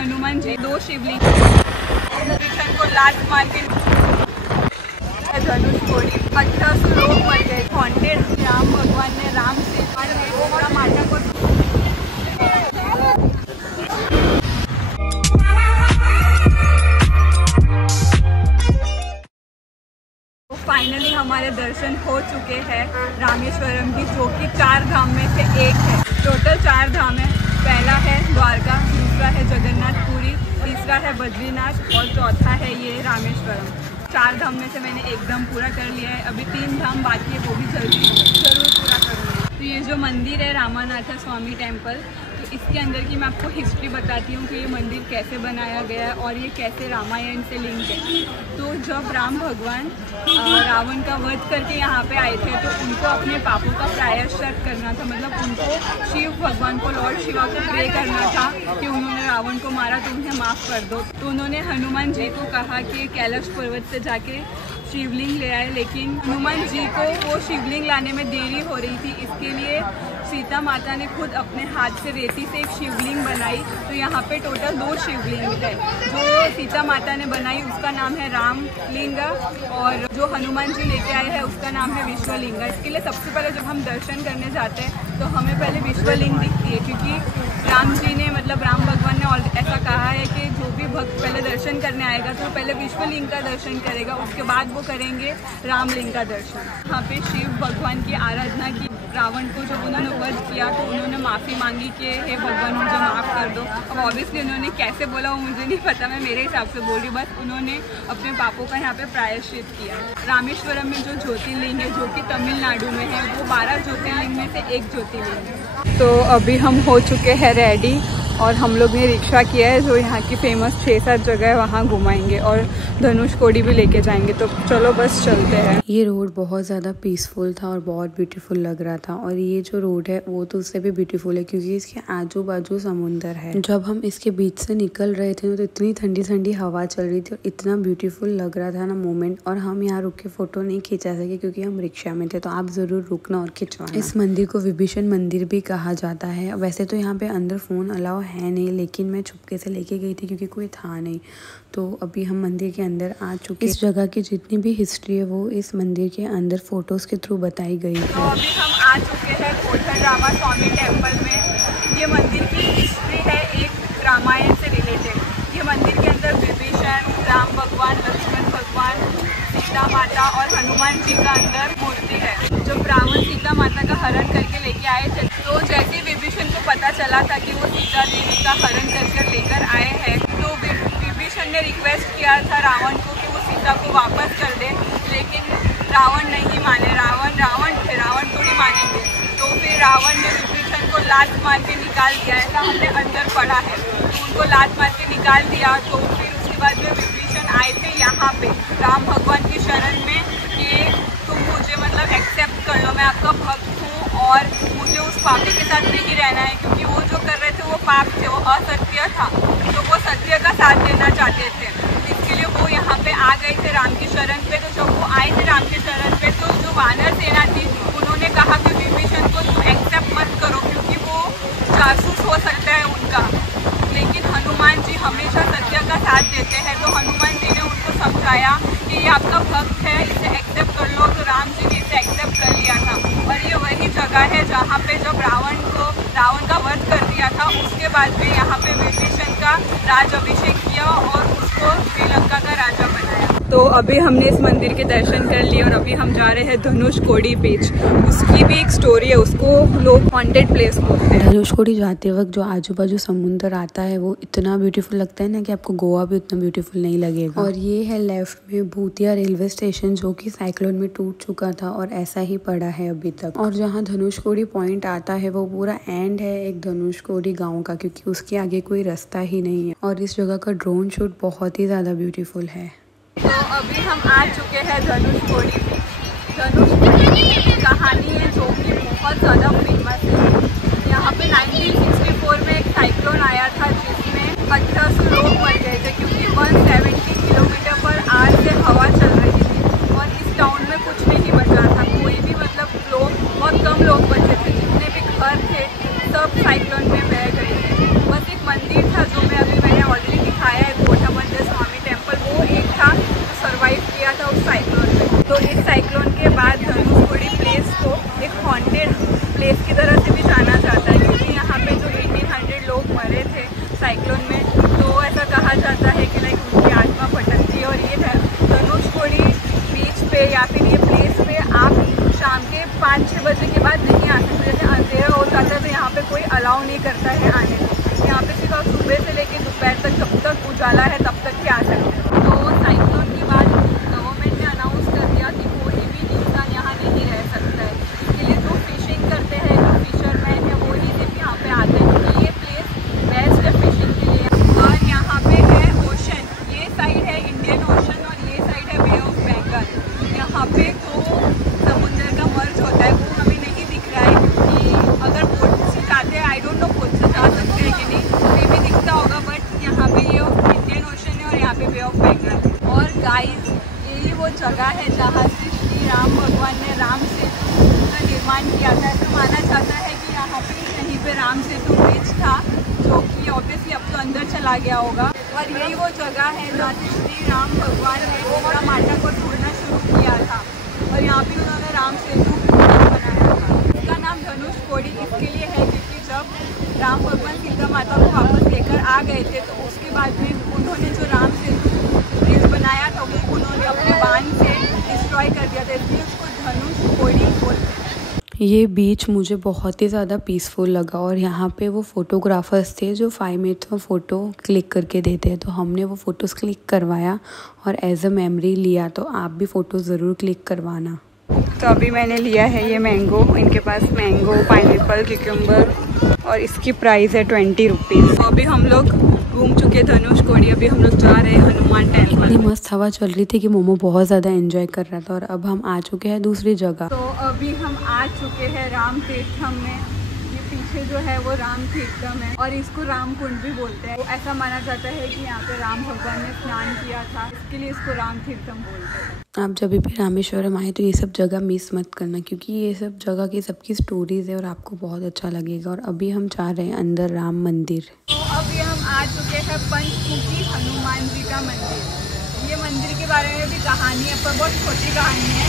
हनुमान जी, 2 शिवलिंग, विभीषण को लात मार के धनुषकोडी, 1800 लोग मर गए। हॉन्टेड राम भगवान ने राम से पूरा माता को। फाइनली हमारे दर्शन हो चुके हैं रामेश्वरम की, जो कि 4 धाम में से एक है। टोटल 4 धाम है। पहला है द्वारका, दूसरा है जगन्नाथपुरी, तीसरा है बद्रीनाथ और चौथा है ये रामेश्वरम। 4 धाम में से मैंने एकदम पूरा कर लिया है। अभी 3 धाम बाकी है, वो भी जल्दी ज़रूर पूरा करूँगी। तो ये जो मंदिर है रामानाथ स्वामी टेम्पल, तो इसके अंदर की मैं आपको हिस्ट्री बताती हूँ कि ये मंदिर कैसे बनाया गया है और ये कैसे रामायण से लिंक है। तो जब राम भगवान रावण का वध करके यहाँ पे आए थे, तो उनको अपने पापों का प्रायश्चित करना था। मतलब उनको शिव भगवान को, लॉर्ड शिवा को प्रे करना था कि उन्होंने रावण को मारा तो उन्हें माफ़ कर दो। तो उन्होंने हनुमान जी को कहा कि कैलाश पर्वत से जाके शिवलिंग ले आए, लेकिन हनुमान जी को वो शिवलिंग लाने में देरी हो रही थी। इसके लिए सीता माता ने खुद अपने हाथ से रेती से एक शिवलिंग बनाई। तो यहाँ पे टोटल 2 शिवलिंग है। जो सीता माता ने बनाई उसका नाम है रामलिंग, और जो हनुमान जी लेके आए हैं उसका नाम है विश्वलिंग। इसके लिए सबसे पहले जब हम दर्शन करने जाते हैं तो हमें पहले विश्वलिंग दिखती है, क्योंकि राम जी ने, मतलब राम भगवान ने ऐसा कहा है कि जो भी भक्त पहले दर्शन करने आएगा तो पहले विश्वलिंग का दर्शन करेगा, उसके बाद वो करेंगे रामलिंग का दर्शन। यहाँ पे शिव भगवान की आराधना की। रावण को जब उन्होंने वध किया तो उन्होंने माफ़ी मांगी कि हे भगवान मुझे माफ़ कर दो। अब ऑब्वियसली उन्होंने कैसे बोला वो मुझे नहीं पता, मैं मेरे हिसाब से बोल रही, बस उन्होंने अपने पापों का यहाँ पे प्रायश्चित किया। रामेश्वरम में जो ज्योतिर्लिंग है, जो कि तमिलनाडु में है, वो 12 ज्योतिर्लिंग में से एक ज्योतिर्लिंग है। तो अभी हम हो चुके हैं रेडी और हम लोग ने रिक्शा किया है, जो यहाँ की फेमस 6-7 जगह है वहाँ घुमाएंगे और धनुषकोडी भी लेके जाएंगे। तो चलो बस चलते हैं। ये रोड बहुत ज़्यादा पीसफुल था और बहुत ब्यूटीफुल लग रहा था, और ये जो रोड है वो तो उससे भी ब्यूटीफुल है क्योंकि इसके आजू बाजू समुंदर है। जब हम इसके बीच से निकल रहे थे तो इतनी ठंडी ठंडी हवा चल रही थी और इतना ब्यूटीफुल लग रहा था ना मोमेंट। और हम यहाँ रुक के फोटो नहीं खिंचा सके क्योंकि हम रिक्शा में थे, तो आप ज़रूर रुकना और खिंचवाना। इस मंदिर को विभीषण मंदिर भी कहा जाता है। वैसे तो यहाँ पे अंदर फ़ोन अलाउ है नहीं, लेकिन मैं चुपके से लेके गई थी क्योंकि कोई था नहीं। तो अभी हम मंदिर के अंदर आ चुके हैं। इस जगह की जितनी भी हिस्ट्री है वो इस मंदिर के अंदर फोटोज़ के थ्रू बताई गई है। तो अभी हम आ चुके हैं कोदंडरामा स्वामी टेम्पल में। ये मंदिर की हिस्ट्री है एक रामायण से रिलेटेड। ये मंदिर के अंदर विभीषण, राम भगवान, लक्ष्मण भगवान, सीता माता और हनुमान जी का अंदर मूर्ति है। जब रावण सीता माता का हरण करके लेके आए थे, तो जैसे विभीषण को पता चला था कि वो सीता देवी का हरण करके लेकर आए हैं, तो विभीषण ने रिक्वेस्ट किया था रावण को कि वो सीता को वापस कर दे, लेकिन रावण नहीं माने। रावण थोड़ी मानेंगे। तो फिर रावण ने विभीषण को लात मार के निकाल दिया। ऐसा हमने अंदर पढ़ा है। तो उनको लात मार के निकाल दिया। तो फिर उसके बाद में विभीषण आए थे यहाँ पे राम भगवान की शरण में कि तुम मुझे मतलब एक्सेप्ट कर लो, मैं आपका भक्त हूँ और मुझे उस पापी के साथ नहीं रहना है, क्योंकि वो जो कर रहे थे वो पाप थे, वो असत्य था। तो वो सत्य का साथ देना चाहते थे, इसके लिए वो यहाँ पे आ गए थे राम की शरण पे। तो जब वो आए थे राम की शरण पे, तो जो वानर सेना थी उन्होंने कहा कि विभीषण को तुम एक्सेप्ट मत करो क्योंकि वो जासूस हो सकता है उनका। लेकिन हनुमान जी हमेशा सत्य का साथ देते हैं। तो हनुमान जी ने उनको समझाया कि ये आपका भक्त है, इसे एक्सेप्ट कर लो। तो राम जी ने इसे एक्सेप्ट कर लिया था। और ये वही जगह है जहाँ पे जब रावण का वध कर दिया था, उसके बाद में यहाँ पे विभीषण का राज अभिषेक किया और उसको श्रीलंका का राजा बनाया। तो अभी हमने इस मंदिर के दर्शन कर लिए और अभी हम जा रहे हैं धनुषकोडी बीच। उसकी भी एक स्टोरी है, उसको लोग हॉन्टेड प्लेस बोलते हैं। धनुषकोडी जाते वक्त जो आजू बाजू समुंदर आता है वो इतना ब्यूटीफुल लगता है ना कि आपको गोवा भी उतना ब्यूटीफुल नहीं लगेगा। और ये है लेफ्ट में भूतिया रेलवे स्टेशन, जो कि साइक्लोन में टूट चुका था और ऐसा ही पड़ा है अभी तक। और जहाँ धनुषकोडी पॉइंट आता है वो पूरा एंड है एक धनुषकोडी गाँव का, क्योंकि उसके आगे कोई रास्ता ही नहीं है। और इस जगह का ड्रोन शूट बहुत ही ज़्यादा ब्यूटीफुल है। तो अभी हम आ चुके हैं धनुषकोडी में। धनुषकोडी की कहानी है जो कि बहुत ज़्यादा फेमस है। यहाँ पे 1964 में एक साइक्लोन आया था जिसमें 1800 लोग मर गए थे, क्योंकि 170 किलोमीटर पर आवर से हवा चल रही थी और इस टाउन में कुछ नहीं बचा था। कोई भी मतलब लोग, बहुत कम लोग बचे थे। जितने भी घर थे सब साइक्लोन में बह गए थे। बस एक मंदिर था जो मैंने साइक्लोन में, तो ऐसा कहा जाता है कि लाइक उनकी आत्मा भटकती है। और ये धनुषकोडी बीच पे या फिर ये प्लेस पे आप शाम के 5-6 बजे के बाद नहीं आ सकते। जैसे अंधेरा हो जाता है तो यहाँ पे कोई अलाउ नहीं करता है आने को। यहाँ पे सिर्फ आप सुबह से लेकर दोपहर तक जब तक उजाला है तब तक ही आ सकते हैं। तो साइक्लोन के बाद गवर्नमेंट ने अनाउंस कर दिया कि कोई भी इंसान यहाँ नहीं रह सकता है। इसके लिए जो फिशिंग करते हैं, जो फिशरमैन है, वो ही सिर्फ यहाँ पे आते हैं क्योंकि ये प्लेस बेस्ट है फिशिंग के लिए। और यहाँ पे है ओशन, ये साइड है इंडियन ओशन और ये साइड है बे ऑफ बंगाल। यहाँ पे तो समुद्र का मर्ज होता है, वो हमें नहीं दिख रहा है क्योंकि अगर बोट से जाते हैं, आई डोंट नो बोट से जा सकते हैं कि नहीं, मे भी दिखता होगा, बट यहाँ पे ये इंडियन ओशन है और यहाँ पे बे ऑफ बंगाल है। और गाइस यही वो जगह है जहाँ से श्री राम भगवान ने राम सेतु का निर्माण किया था। ऐसा माना जाता है कि यहाँ पे कहीं पे राम सेतु ब्रिज था जो कि ऑब्वियसली अब तो अंदर चला गया होगा। और यही वो जगह है जहाँ से श्री राम भगवान ने सीता माता को ढूंढना शुरू किया था और यहाँ पे उन्होंने राम सेतु बनाया था। इसका नाम धनुषकोडी इसके लिए है क्योंकि जब राम भगवान सीता माता को वापस लेकर आ गए थे तो उसके बाद में उन्होंने जो राम सेतु ब्रिज बनाया था वो उन्होंने अपने बाण से डिस्ट्रॉय कर दिया था, इसलिए उसको धनुषकोडी बोलते हैं। ये बीच मुझे बहुत ही ज़्यादा पीसफुल लगा और यहाँ पे वो फोटोग्राफर्स थे जो 5 मिनट में फ़ोटो क्लिक करके देते हैं, तो हमने वो फ़ोटोज़ क्लिक करवाया और एज अ मेमोरी लिया। तो आप भी फ़ोटो ज़रूर क्लिक करवाना। तो अभी मैंने लिया है ये मैंगो, इनके पास मैंगो, पाइनएप्पल, क्यूकम्बर और इसकी प्राइस है 20 रुपीज़। तो अभी हम लोग घूम चुके धनुषकोडी, अभी हम लोग जा रहे हैं हनुमान टेम्पल। इतनी मस्त हवा चल रही थी कि मोमो बहुत ज़्यादा एंजॉय कर रहा था। और अब हम आ चुके हैं दूसरी जगह। तो अभी हम आ चुके हैं राम तीर्थम में। ये पीछे जो है वो राम तीर्थम है और इसको राम कुंड भी बोलते हैं। तो ऐसा माना जाता है कि यहाँ पे राम भगवान ने स्नान किया था, इसके लिए इसको राम तीर्थम बोलते हैं। आप जब भी रामेश्वरम आए तो ये सब जगह मिस मत करना क्योंकि ये सब जगह की सबकी स्टोरीज़ है और आपको बहुत अच्छा लगेगा। और अभी हम जा रहे हैं अंदर राम मंदिर। तो अभी हम आ चुके हैं पंचमुखी हनुमान जी का मंदिर। ये मंदिर के बारे में भी कहानी है पर बहुत छोटी कहानी है।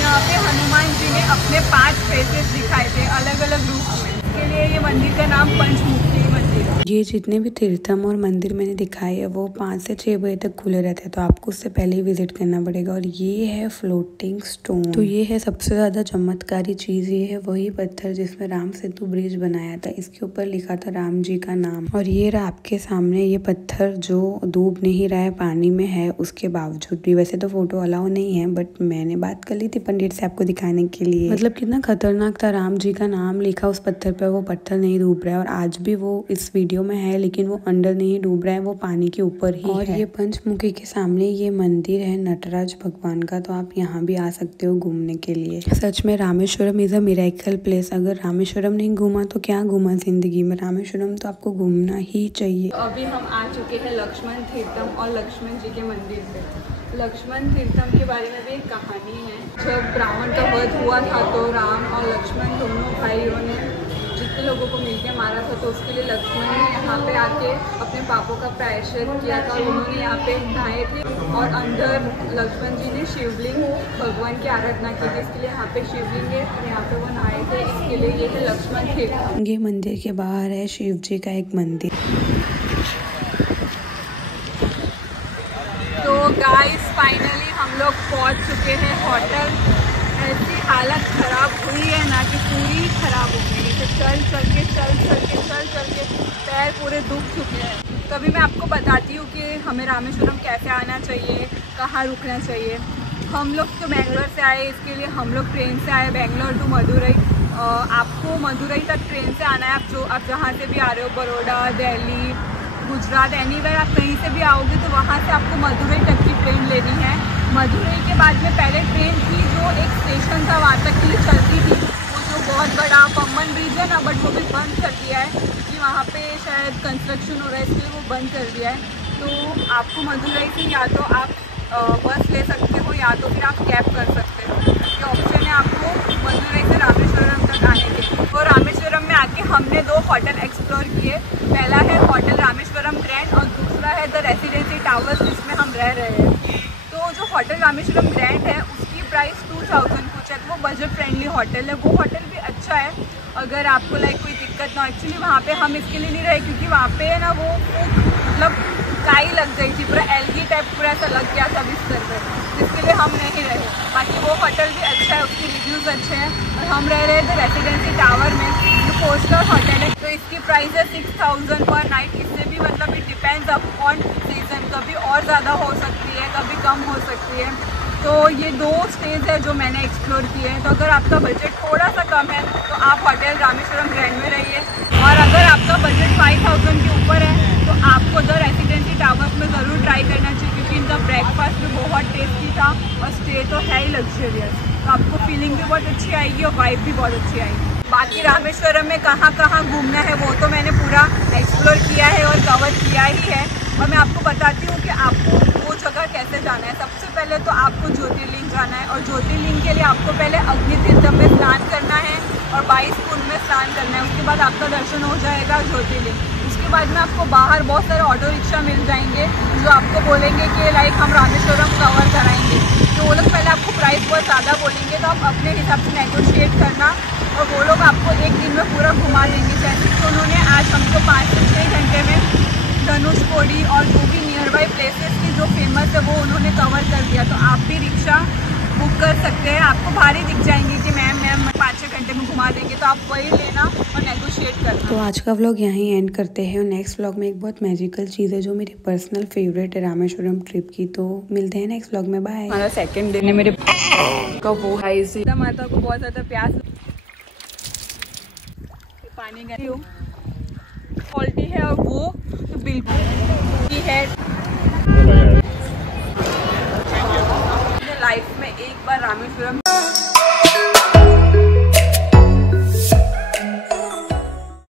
यहाँ पे हनुमान जी ने अपने 5 फेसेस दिखाए थे अलग अलग रूप में, इसके लिए ये मंदिर का नाम पंचमुखी मंदिर है। ये जितने भी तीर्थम और मंदिर मैंने दिखाए है वो 5 से 6 बजे तक खुले रहते हैं, तो आपको उससे पहले ही विजिट करना पड़ेगा। और ये है फ्लोटिंग स्टोन, तो ये है सबसे ज़्यादा चमत्कारी चीज़। ये है वही पत्थर जिसमें राम सेतु ब्रिज बनाया था, इसके ऊपर लिखा था राम जी का नाम। और ये रहा आपके सामने ये पत्थर जो डूब नहीं रहा है, पानी में है उसके बावजूद भी। वैसे तो फोटो अलाउ नहीं है बट मैंने बात कर ली थी पंडित से आपको दिखाने के लिए। मतलब कितना खतरनाक था, राम जी का नाम लिखा उस पत्थर पर, वो पत्थर नहीं डूब रहा है। और आज भी वो इस वीडियो में है लेकिन वो अंदर नहीं डूब रहा है, वो पानी के ऊपर ही और है। ये पंचमुखी के सामने ये मंदिर है नटराज भगवान का, तो आप यहाँ भी आ सकते हो घूमने के लिए। सच में Rameswaram is a miracle place. अगर रामेश्वरम नहीं घूमा तो क्या घूमा जिंदगी में, रामेश्वरम तो आपको घूमना ही चाहिए। तो अभी हम आ चुके हैं लक्ष्मण तीर्थम और लक्ष्मण जी के मंदिर पे। लक्ष्मण तीर्थम के बारे में भी एक कहानी है। जब रावण का वध हुआ था तो राम और लक्ष्मण दोनों भाइयों ने जितने लोगों को मिलकर मारा था, तो उसके लिए लक्ष्मण ने यहाँ पे आके अपने पापों का प्रायश्चित किया था। उन्होंने यहाँ पे नहाए थे और अंदर लक्ष्मण जी ने शिवलिंग भगवान की आराधना की थी, इसके लिए यहाँ पे शिवलिंग है और यहाँ पे वो नहाए थे, इसके लिए ये है लक्ष्मण तीर्थम। ये मंदिर के बाहर है शिव जी का एक मंदिर। तो गाइस फाइनली हम लोग पहुँच चुके हैं होटल। ऐसी हालत ख़राब हुई है ना कि पूरी ख़राब हो गई है। चल चल के पैर पूरे दुख चुके हैं। तो अभी मैं आपको बताती हूँ कि हमें रामेश्वरम कैसे आना चाहिए, कहाँ रुकना चाहिए। हम लोग तो बेंगलोर से आए, इसके लिए हम लोग ट्रेन से आए बेंगलोर टू मदुरई। आपको मदुरई तक ट्रेन से आना है। आप जहाँ से भी आ रहे हो, बड़ौदा, दिल्ली, गुजरात, एनीवेयर आप कहीं से भी आओगे तो वहाँ से आपको मदुरई तक की ट्रेन लेनी है। मदुरई के बाद में पहले ट्रेन की जो एक स्टेशन था वहाँ तक की चलती थी, वो जो बहुत बड़ा पम्बन ब्रिज है ना, बट वो भी बंद कर दिया है क्योंकि वहाँ पे शायद कंस्ट्रक्शन हो रहा है, इसलिए वो बंद कर दिया है। तो आपको मदुरई से या तो आप बस ले सकते हो या तो फिर आप कैब कर सकते हो। ये ऑप्शन है आपको मदुरई से रामेश्वरम तक आने के। तो रामेश्वरम में आके हमने 2 होटल एक्सप्लोर किए। पहला है होटल रामेश्वरम ग्रैंड और दूसरा है द रेसिडेंसी टावर्स, जिसमें हम रह रहे हैं। तो जो होटल रामेश्वरम ग्रैंड है उसकी प्राइस 2000 कुछ है, वो बजट फ्रेंडली होटल है। वो होटल भी अच्छा है अगर आपको लाइक कोई दिक्कत ना, एक्चुअली वहाँ पे हम इसके लिए नहीं रहे क्योंकि वहाँ पे ना वो मतलब काई लग गई थी, पूरा एल्गी टाइप पूरा ऐसा लग गया था बिस्तर पे, जिसके लिए हम नहीं रहे। बाकी वो होटल भी अच्छा है, उसके रिव्यूज़ अच्छे हैं। और हम रह रहे थे रेसिडेंसी टावर में, जो 4-स्टार होटल है। तो इसकी प्राइस है 6000 पर नाइट। इससे भी मतलब इट डिपेंड्स अपॉन सीजन, कभी और ज़्यादा हो सकती है, कभी कम हो सकती है। तो ये 2 स्टेज है जो मैंने एक्सप्लोर किए हैं। तो अगर आपका बजट थोड़ा सा कम है तो आप होटल रामेश्वरम ग्रैंड में रहिए, और अगर आपका बजट 5000 के ऊपर है तो आपको द रेसिडेंसी टावर्स में ज़रूर ट्राई करना चाहिए, क्योंकि इनका ब्रेकफास्ट भी बहुत टेस्टी था और स्टे तो है ही लग्जरियस। तो आपको फीलिंग भी बहुत अच्छी आएगी और वाइब भी बहुत अच्छी आएगी। बाकी रामेश्वरम में कहाँ कहाँ घूमना है वो तो मैंने पूरा एक्सप्लोर किया है और कवर किया ही है। और मैं आपको बताती हूँ कि आपको वो जगह कैसे जाना है। सबसे पहले तो आपको ज्योतिर्लिंग जाना है, और ज्योतिर्लिंग के लिए आपको पहले अग्नि तीर्थम में स्नान करना है और 22 कुंड में स्नान करना है। उसके बाद आपका दर्शन हो जाएगा ज्योतिर्लिंग। उसके बाद में आपको बाहर बहुत सारे ऑटो रिक्शा मिल जाएंगे जो आपको बोलेंगे कि लाइक हम रामेश्वरम कवर कराएंगे। तो वो लोग पहले आपको प्राइस बहुत ज़्यादा बोलेंगे, तो आप अपने हिसाब से नेगोशिएट करना, और वो लोग आपको एक दिन में पूरा घुमा देंगे। जैसे कि उन्होंने आज हमको 5 से 6 घंटे में धनुषकोडी और जो भी नियर बाई प्लेसेस की जो फेमस है वो उन्होंने कवर कर दिया। तो आप भी रिक्शा बुक कर सकते हैं। आपको भारी दिख जाएंगे कि मैम 5-6 घंटे में घुमा देंगे, तो आप वही लेना और नेगोशिएट करना। तो आज का व्लॉग यहीं एंड करते हैं, और नेक्स्ट व्लॉग में एक बहुत मैजिकल चीज़ है जो मेरी पर्सनल फेवरेट है रामेश्वरम ट्रिप की। तो मिलते हैं नेक्स्ट व्लॉग में, बाय। हमारा सेकंड दिन है मेरे का वो है, इसी माता को बहुत ज़्यादा प्यास, पानी का क्वालिटी है और वो तो बिल्कुल है। लाइफ में एक बार रामेश्वरम